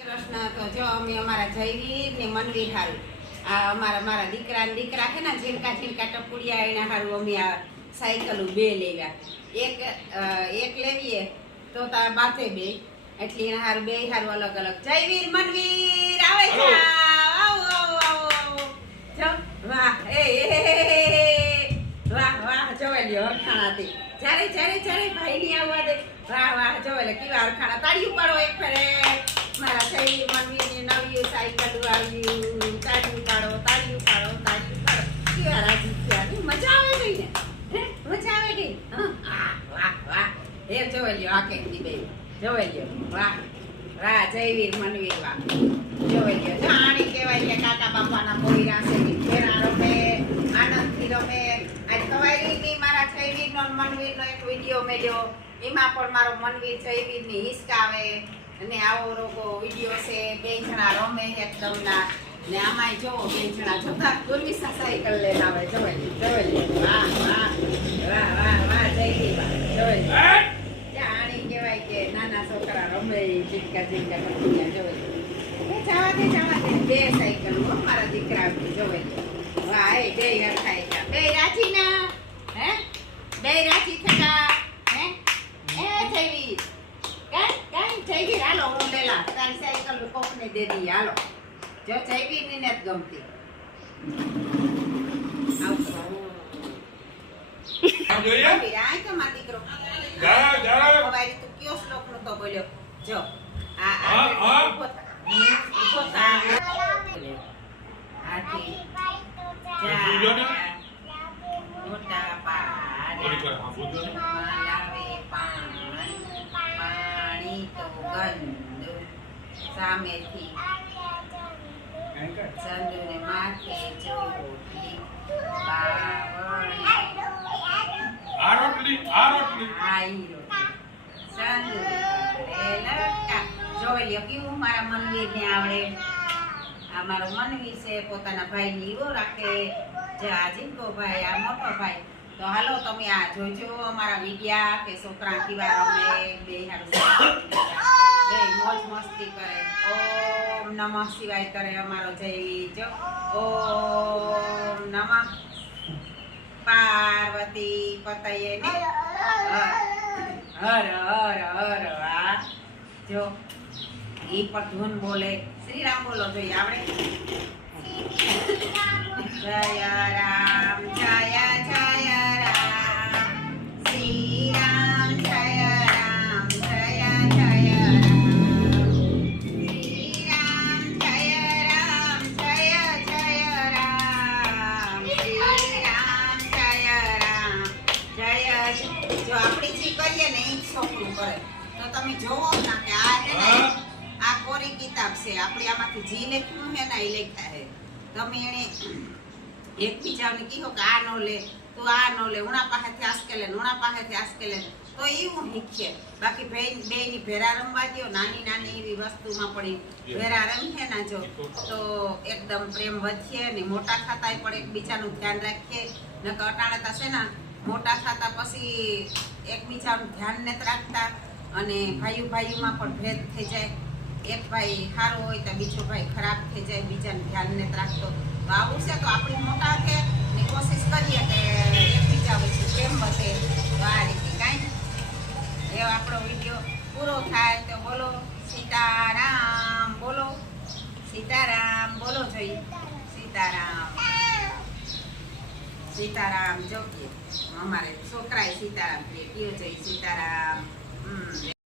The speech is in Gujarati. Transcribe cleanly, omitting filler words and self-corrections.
કૃષ્ણ તો જો અમે અમારા જયવીર ને મનવીર હારું આ મારા દીકરા છે ને ઝીણકા ટપુડિયા એના હારું અમે આ સાયકલ બે લેવ્યા એક લેવીએ તો તાર બાતે બે એટલે એના હારું બે હારું અલગ અલગ જયવીર મનવીર આવે છે આવો જો વાહ વાહ જોવે લ્યો હરખાણાથી જ્યારે ભાઈ ની આવવા દે વાહ જોવે લે કેવા હરખાણા તાળીયું પાડો એક ફેરે મારા જયવીર મનવીર ની નવી સાયકલ આવ્યું તાળીયું પાડો કેવા રાજી થયા મજા આવે ગઈ ને મજા આવે ગઈ વાહ એ જોવે લ્યો આ કેક દી બે જોવે લ્યો વાહ જયવીર મનવીર વાહ જોવે લ્યો જાણી કહેવાય કે કાકા બાપાના પોઈરા છે ફેરા રમે આનંદથી રમે આજ સવારીની મારા જયવીર નો મનવીર નો એક વિડીયો મેલ્યો એમાં પણ મારો મનવીર જયવીર ની હિસકાવે અને આવો રોગો વિડીયો છે બે જણા રમે એકદમ ના ને આમાંય જોવો બે જણા જોતા ગુરવીસા સાયકલ લઈને આવે જોવે વાહ જયવીર જોવે જાણી કહેવાય કે નાના છોકરા રમે ઝીંકા ટપુડિયા જોવે જવા દે બે સાયકલ મારા દીકરા જોવે વાહ એ બે હરખાઈ ગયા બે રાજી ના હે બે રાજી થતા હે એ જયવીર કાઈ જયવીર હાલો હું લેલા તારી સાયકલ કોકને દે દી હાલો જો જયવીર ની ને ગમતી આ તો મારો દીકરો હવારી તું કયો શ્લોક નો તો બોલ્યો જો આ ઉભો થા આથી મોટા પાડે પાણી તો ગંદુ સામેથી ચંદુને માથે ચોટલી જોઈ લ્યો કેવું મારા મનવીર ને આવડે આ મારો મનવીર છે પોતાના ભાઈ ની ઈવો રાખે જે આ જીંકો ભાઈ આ મોટો ભાઈ તો હાલો તમે આ જોજો અમારા વિડિયા કે છોકરા કેવા રમે બે મોજ મસ્તી કરે ઓમ નમઃ શિવાય કરે અમારો જયવીર જો ઓમ નમઃ પાર્વતી પતયે ને હર હર હર આ જો ઈ પર ધૂન બોલે શ્રી રામ બોલો જોઈએ આવડે જય રામ જય રામ શ્રી રામ જય રામ જય રામ શ્રી રામ જય રામ જય રામ શ્રી રામ જય રામ જય જો આપણે જે કરીએ ને એ છોકરું કરે તો તમે જોવો ના કે આ છે ને આ કોરી કિતાબ છે આપણે આમાંથી જી લખ્યું છે ને એ લખ્યા છે તમે એને એકબીજાને કીધો કે આ નો લે તો આ નો લે ઉણા પાસેથી આસકેલે તો એવું શીખીએ બાકી બે ની ભેરા રમવા દો નાની એવી વસ્તુમાં પડી ભેરા રમીએ ને જો તો એકદમ પ્રેમ વધીએ ને મોટા ખાતા પણ એકબીજાનું ધ્યાન રાખીએ નકર અટાણે છે ને મોટા ખાતા પછી એકબીજાનું ધ્યાન નથી રાખતા અને ભાઈઓમાં પણ ભેદ થઈ જાય એક ભાઈ સારો હોય તો બીજો ભાઈ ખરાબ થઈ જાય બીજાને ધ્યાન નથી રાખતો તો આવું છે તો આપણે મોટા છે ને કોશિશ કરીએ કે એકબીજા વચ્ચે પ્રેમ વધે તો આ રીતે કાંઈ એવો આપણો વિડીયો પૂરો થાય તો બોલો સીતારામ બોલો જોઈએ સીતારામ જો કે અમારે છોકરાએ સીતારામ કયો જોઈએ સીતારામ